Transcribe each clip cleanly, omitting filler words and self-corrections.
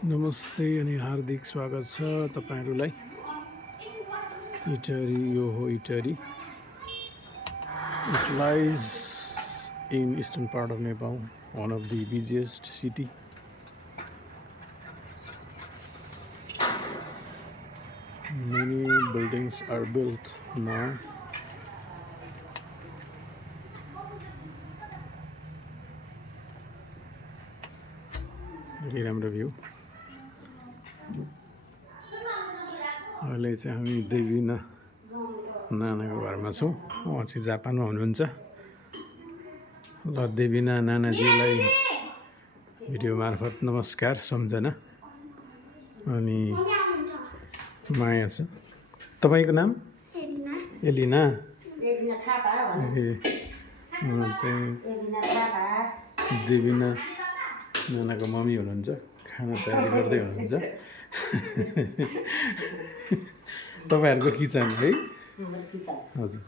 नमस्ते अनि हार्दिक स्वागत छ तपाईहरुलाई। इटरी यो हो इटरी। It lies in eastern part of Nepal, one of the busiest city. Many buildings are built now. Very राम्रो view. अहिले चाहिँ हामी देवीना नानाको घरमा छौँ। उहाँ चाहिँ जापानमा हुनुहुन्छ। ल देवीना नानाजीलाई भिडियो मार्फत नमस्कार सम्झना अनि माया छ। तपाईको नाम? एलिना। एलिना थापा हो। उहाँ चाहिँ देवीना नानाको मम्मी हुनुहुन्छ। खाना तयारी गर्दै हुनुहुन्छ। तपाईहरुको किचन है? हजुर।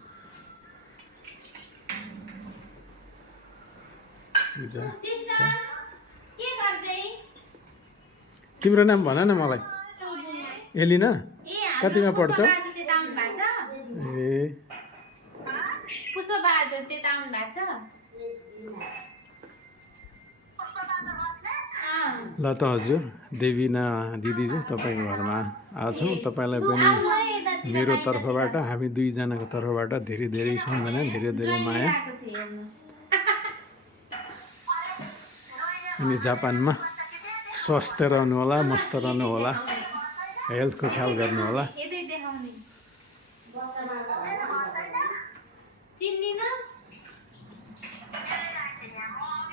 तिम्रो नाम भन न मलाई। एलिना कतिमा पढ्छौ? ए ल त हजुर देवीना दिदीज्यू तपाईको घरमा आछौँ। तपाईलाई पनि मेरो तर्फबाट हामी दुईजनाको तर्फबाट धेरै धेरै सम्झना धेरै धेरै माया। अनि जापानमा स्वस्थ रहनु होला, मस्त रहनु होला, हेल्थको ख्याल गर्नु होला।